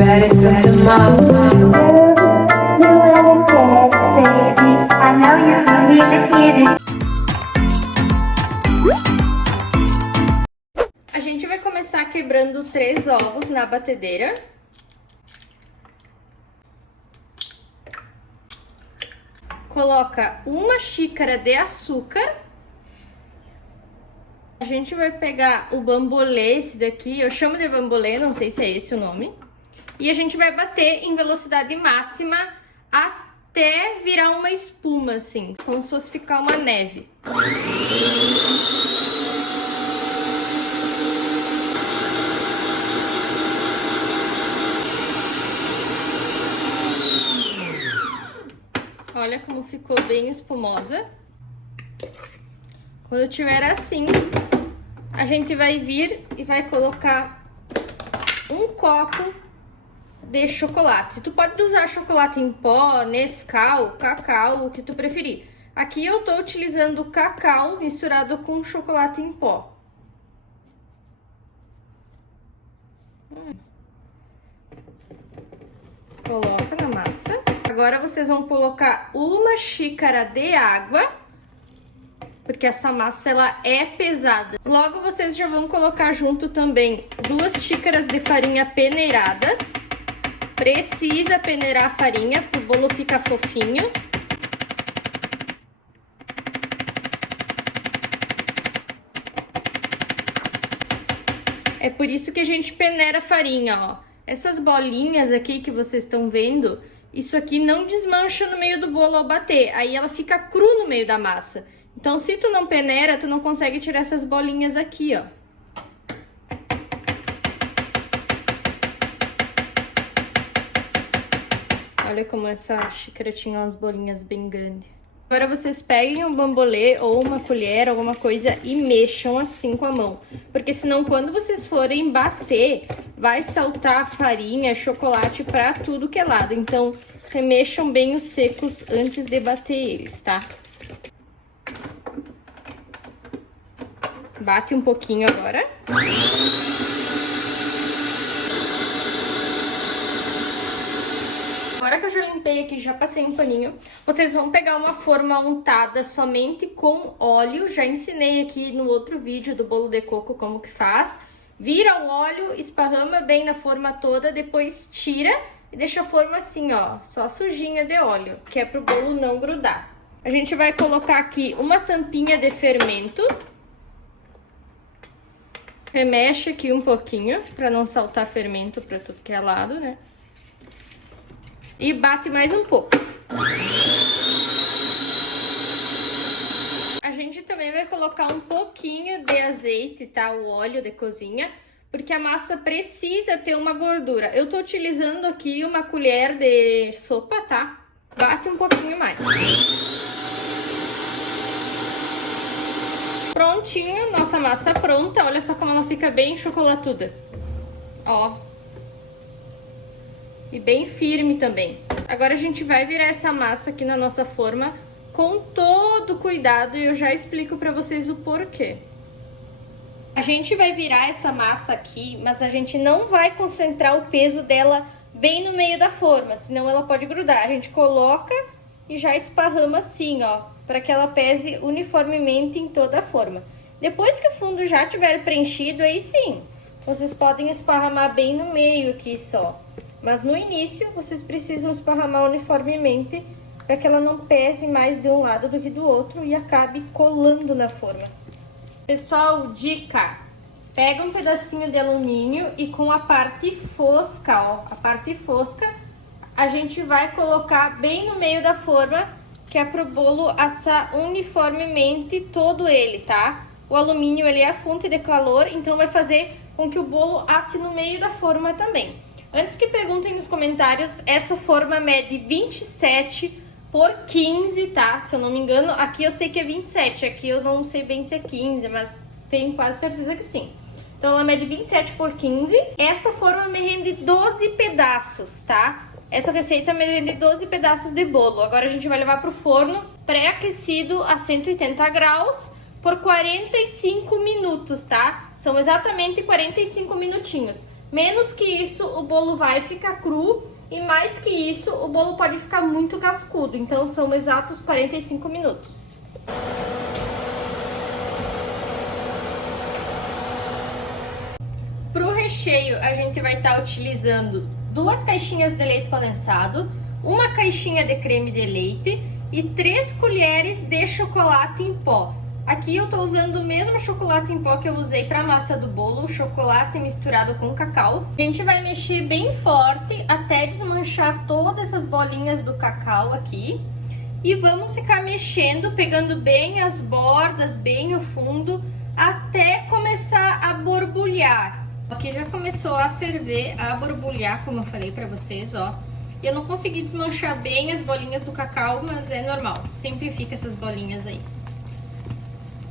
baddest of them all. I know you need to hear it. A gente vai começar quebrando 3 ovos na batedeira. Coloca 1 xícara de açúcar. A gente vai pegar o bambolê, esse daqui, eu chamo de bambolê, não sei se é esse o nome. E a gente vai bater em velocidade máxima até virar uma espuma, assim, como se fosse ficar uma neve. Olha como ficou bem espumosa. Quando tiver assim, a gente vai vir e vai colocar 1 copo de chocolate. Tu pode usar chocolate em pó, Nescau, cacau, o que tu preferir. Aqui eu tô utilizando cacau misturado com chocolate em pó. Coloca na massa. Agora vocês vão colocar 1 xícara de água, porque essa massa ela é pesada. Logo vocês já vão colocar junto também 2 xícaras de farinha peneiradas. Precisa peneirar a farinha para o bolo ficar fofinho. É por isso que a gente peneira a farinha, ó. Essas bolinhas aqui que vocês estão vendo, isso aqui não desmancha no meio do bolo ao bater. Aí ela fica cru no meio da massa. Então, se tu não peneira, tu não consegue tirar essas bolinhas aqui, ó. Olha como essa xícara tinha umas bolinhas bem grandes. Agora vocês peguem um bambolê ou uma colher, alguma coisa, e mexam assim com a mão. Porque senão quando vocês forem bater, vai saltar farinha, chocolate pra tudo que é lado. Então, remexam bem os secos antes de bater eles, tá? Bate um pouquinho agora. Agora que eu já limpei aqui, já passei um paninho, vocês vão pegar uma forma untada somente com óleo. Já ensinei aqui no outro vídeo do bolo de coco como que faz. Vira o óleo, esparrama bem na forma toda, depois tira e deixa a forma assim, ó, só sujinha de óleo, que é pro bolo não grudar. A gente vai colocar aqui uma tampinha de fermento. Remexe aqui um pouquinho, pra não saltar fermento pra tudo que é lado, né? E bate mais um pouco. A gente também vai colocar um pouquinho de azeite, tá? O óleo de cozinha, porque a massa precisa ter uma gordura. Eu tô utilizando aqui uma colher de sopa, tá? Bate um pouquinho mais. Prontinho, nossa massa pronta. Olha só como ela fica bem chocolatuda. Ó. E bem firme também. Agora a gente vai virar essa massa aqui na nossa forma com todo cuidado e eu já explico pra vocês o porquê. A gente vai virar essa massa aqui, mas a gente não vai concentrar o peso dela bem no meio da forma, senão ela pode grudar. A gente coloca e já esparrama assim, ó, para que ela pese uniformemente em toda a forma. Depois que o fundo já tiver preenchido, aí sim, vocês podem esparramar bem no meio aqui só. Mas no início, vocês precisam esparramar uniformemente para que ela não pese mais de um lado do que do outro e acabe colando na forma. Pessoal, dica! Pega um pedacinho de alumínio e com a parte fosca, ó, a parte fosca, a gente vai colocar bem no meio da forma, que é pro bolo assar uniformemente todo ele, tá? O alumínio, ele é a fonte de calor, então vai fazer com que o bolo asse no meio da forma também. Antes que perguntem nos comentários, essa forma mede 27 por 15, tá? Se eu não me engano, aqui eu sei que é 27, aqui eu não sei bem se é 15, mas tenho quase certeza que sim. Então ela mede 27 por 15. Essa forma me rende 12 pedaços, tá? Essa receita me rende 12 pedaços de bolo. Agora a gente vai levar pro forno pré-aquecido a 180 graus por 45 minutos, tá? São exatamente 45 minutinhos. Menos que isso, o bolo vai ficar cru e mais que isso, o bolo pode ficar muito cascudo. Então, são exatos 45 minutos. Para o recheio, a gente vai estar utilizando 2 caixinhas de leite condensado, 1 caixinha de creme de leite e 3 colheres de chocolate em pó. Aqui eu tô usando o mesmo chocolate em pó que eu usei para a massa do bolo, chocolate misturado com cacau. A gente vai mexer bem forte até desmanchar todas essas bolinhas do cacau aqui. E vamos ficar mexendo, pegando bem as bordas, bem o fundo, até começar a borbulhar. Aqui já começou a ferver, a borbulhar, como eu falei para vocês, ó. E eu não consegui desmanchar bem as bolinhas do cacau, mas é normal, sempre fica essas bolinhas aí.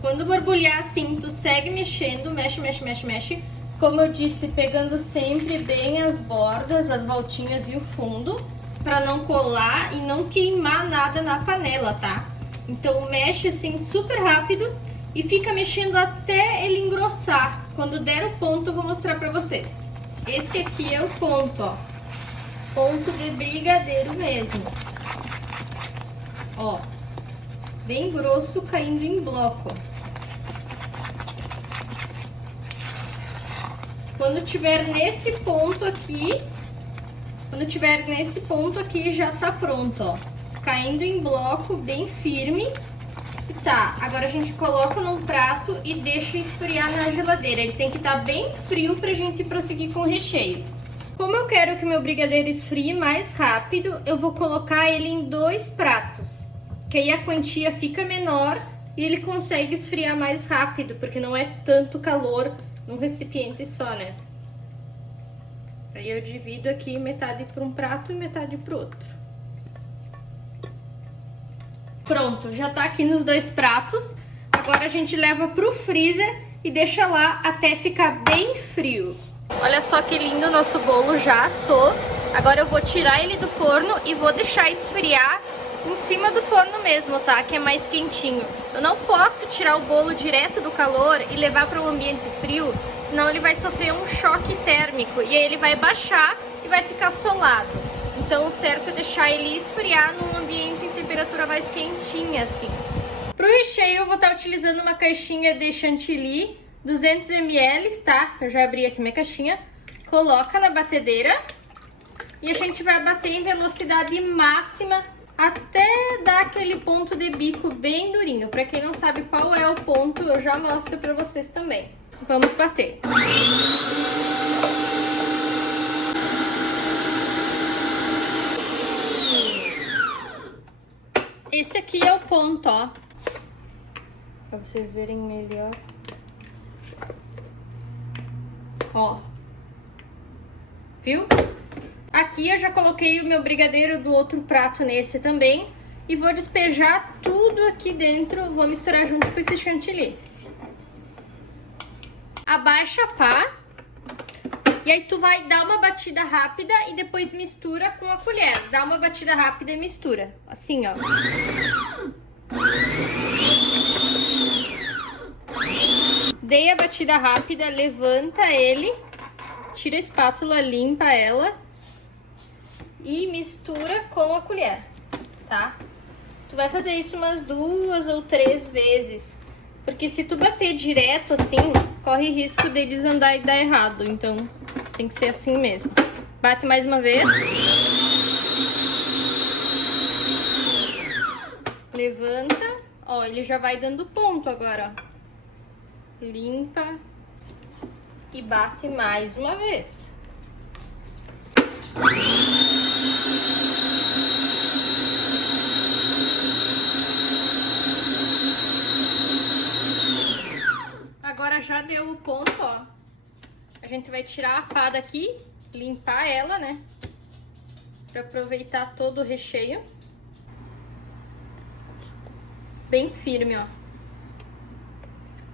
Quando borbulhar assim, tu segue mexendo, mexe, mexe, mexe, mexe. Como eu disse, pegando sempre bem as bordas, as voltinhas e o fundo, para não colar e não queimar nada na panela, tá? Então mexe assim super rápido e fica mexendo até ele engrossar. Quando der o ponto, eu vou mostrar pra vocês. Esse aqui é o ponto, ó. Ponto de brigadeiro mesmo. Ó. Bem grosso, caindo em bloco. Quando tiver nesse ponto aqui, já tá pronto, ó. Caindo em bloco, bem firme. E tá, agora a gente coloca num prato e deixa esfriar na geladeira. Ele tem que estar bem frio pra gente prosseguir com o recheio. Como eu quero que o meu brigadeiro esfrie mais rápido, eu vou colocar ele em 2 pratos. Que aí a quantia fica menor e ele consegue esfriar mais rápido, porque não é tanto calor num recipiente só, né? Aí eu divido aqui metade para um prato e metade para o outro. Pronto, já tá aqui nos 2 pratos. Agora a gente leva pro freezer e deixa lá até ficar bem frio. Olha só que lindo, o nosso bolo já assou. Agora eu vou tirar ele do forno e vou deixar esfriar em cima do forno mesmo, tá? Que é mais quentinho. Eu não posso tirar o bolo direto do calor e levar para um ambiente frio, senão ele vai sofrer um choque térmico e aí ele vai baixar e vai ficar solado. Então o certo é deixar ele esfriar num ambiente em temperatura mais quentinha, assim. Pro recheio eu vou estar utilizando uma caixinha de chantilly, 200 ml, tá? Eu já abri aqui minha caixinha. Coloca na batedeira e a gente vai bater em velocidade máxima até dar aquele ponto de bico bem durinho. Pra quem não sabe qual é o ponto, eu já mostro pra vocês também. Vamos bater. Esse aqui é o ponto, ó. Pra vocês verem melhor. Ó. Viu? Aqui eu já coloquei o meu brigadeiro do outro prato nesse também. E vou despejar tudo aqui dentro, vou misturar junto com esse chantilly. Abaixa a pá. E aí tu vai dar uma batida rápida e depois mistura com a colher. Dá uma batida rápida e mistura. Assim, ó. Dei a batida rápida, levanta ele. Tira a espátula, limpa ela. E mistura com a colher, tá? Tu vai fazer isso umas 2 ou 3 vezes. Porque se tu bater direto assim, corre risco de desandar e dar errado. Então, tem que ser assim mesmo. Bate mais uma vez. Levanta. Ó, ele já vai dando ponto agora, ó. Limpa. E bate mais uma vez. Agora já deu o ponto, ó. A gente vai tirar a pá daqui, limpar ela, né? Pra aproveitar todo o recheio. Bem firme, ó.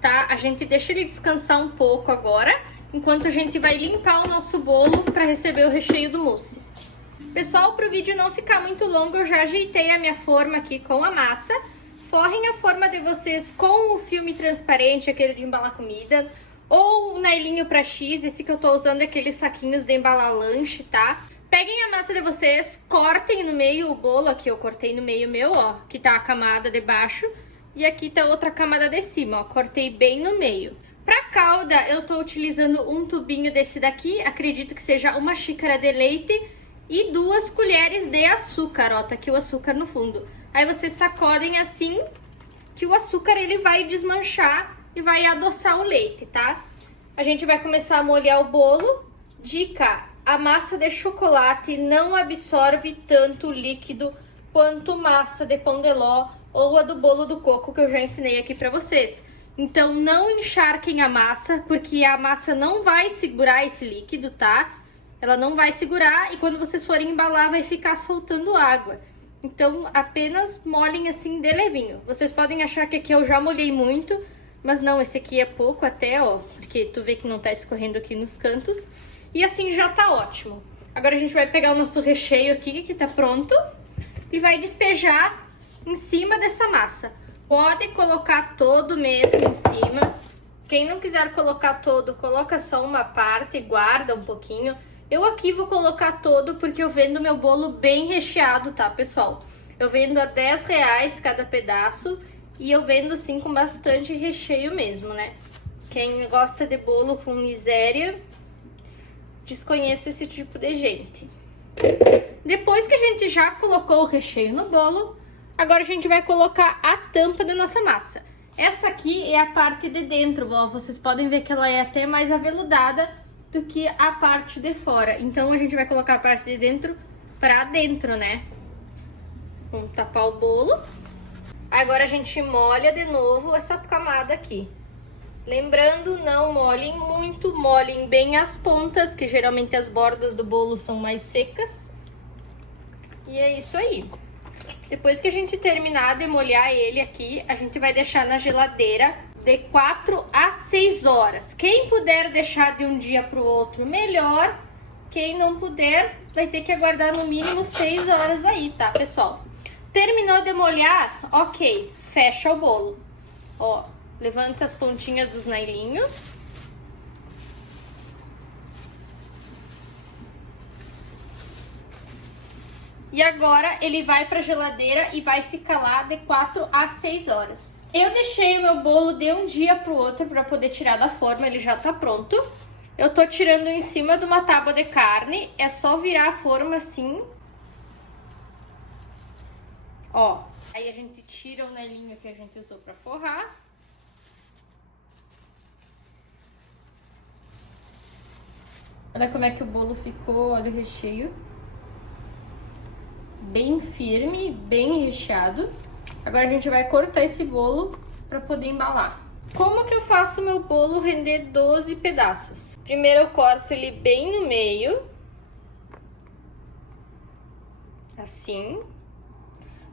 Tá? A gente deixa ele descansar um pouco agora, enquanto a gente vai limpar o nosso bolo pra receber o recheio do mousse. Pessoal, pro vídeo não ficar muito longo, eu já ajeitei a minha forma aqui com a massa. Forrem a forma de vocês com o filme transparente, aquele de embalar comida, ou um nailinho pra X. Esse que eu tô usando é aqueles saquinhos de embalar lanche, tá? Peguem a massa de vocês, cortem no meio o bolo. Aqui eu cortei no meio meu, ó, que tá a camada de baixo. E aqui tá outra camada de cima, ó, cortei bem no meio. Pra calda, eu tô utilizando um tubinho desse daqui, acredito que seja uma xícara de leite e 2 colheres de açúcar, ó, tá aqui o açúcar no fundo. Aí vocês sacodem assim, que o açúcar ele vai desmanchar e vai adoçar o leite, tá? A gente vai começar a molhar o bolo. Dica, a massa de chocolate não absorve tanto líquido quanto massa de pão de ló ou a do bolo do coco que eu já ensinei aqui pra vocês. Então não encharquem a massa, porque a massa não vai segurar esse líquido, tá? Ela não vai segurar e quando vocês forem embalar vai ficar soltando água. Então apenas molhem assim de levinho. Vocês podem achar que aqui eu já molhei muito, mas não, esse aqui é pouco até, ó. Porque tu vê que não tá escorrendo aqui nos cantos. E assim já tá ótimo. Agora a gente vai pegar o nosso recheio aqui, que tá pronto. E vai despejar em cima dessa massa. Pode colocar todo mesmo em cima. Quem não quiser colocar todo, coloca só uma parte e guarda um pouquinho. Eu aqui vou colocar todo porque eu vendo meu bolo bem recheado, tá, pessoal? Eu vendo a R$10 cada pedaço e eu vendo assim com bastante recheio mesmo, né? Quem gosta de bolo com miséria, desconheço esse tipo de gente. Depois que a gente já colocou o recheio no bolo, agora a gente vai colocar a tampa da nossa massa. Essa aqui é a parte de dentro, ó. Vocês podem ver que ela é até mais aveludada do que a parte de fora. Então a gente vai colocar a parte de dentro pra dentro, né? Vamos tapar o bolo. Agora a gente molha de novo essa camada aqui. Lembrando, não molhem muito, molhem bem as pontas, que geralmente as bordas do bolo são mais secas. E é isso aí. Depois que a gente terminar de molhar ele aqui, a gente vai deixar na geladeira de 4 a 6 horas. Quem puder deixar de um dia para o outro, melhor. Quem não puder, vai ter que aguardar no mínimo 6 horas aí, tá, pessoal? Terminou de molhar? Ok, fecha o bolo. Ó, levanta as pontinhas dos nailinhos. E agora ele vai para a geladeira e vai ficar lá de 4 a 6 horas. Eu deixei o meu bolo de um dia para o outro para poder tirar da forma, ele já tá pronto. Eu tô tirando em cima de uma tábua de carne, é só virar a forma assim. Ó, aí a gente tira o nailinho que a gente usou para forrar. Olha como é que o bolo ficou, olha o recheio. Bem firme, bem recheado. Agora a gente vai cortar esse bolo para poder embalar. Como que eu faço meu bolo render 12 pedaços? Primeiro eu corto ele bem no meio. Assim.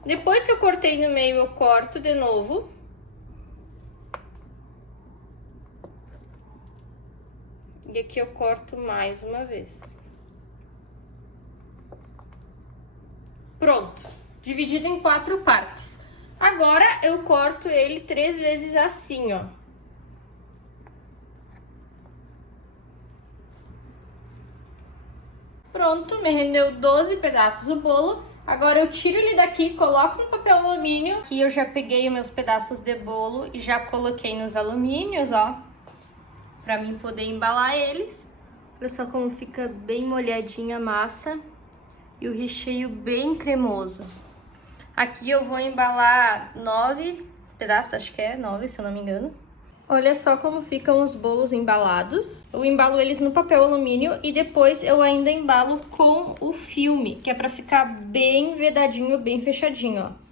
Depois que eu cortei no meio, eu corto de novo. E aqui eu corto mais uma vez. Pronto, dividido em 4 partes. Agora eu corto ele 3 vezes assim, ó. Pronto, me rendeu 12 pedaços o bolo. Agora eu tiro ele daqui, coloco no papel alumínio. Aqui eu já peguei os meus pedaços de bolo e já coloquei nos alumínios, ó. Pra mim poder embalar eles. Olha só como fica bem molhadinha a massa. E o recheio bem cremoso. Aqui eu vou embalar 9 pedaços, acho que é 9, se eu não me engano. Olha só como ficam os bolos embalados. Eu embalo eles no papel alumínio e depois eu ainda embalo com o filme, que é pra ficar bem vedadinho, bem fechadinho, ó.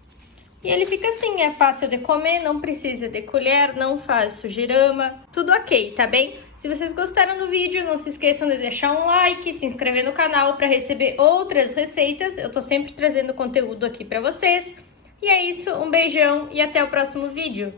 E ele fica assim, é fácil de comer, não precisa de colher, não faz sujeirama, tudo ok, tá bem? Se vocês gostaram do vídeo, não se esqueçam de deixar um like, se inscrever no canal para receber outras receitas. Eu tô sempre trazendo conteúdo aqui pra vocês. E é isso, um beijão e até o próximo vídeo.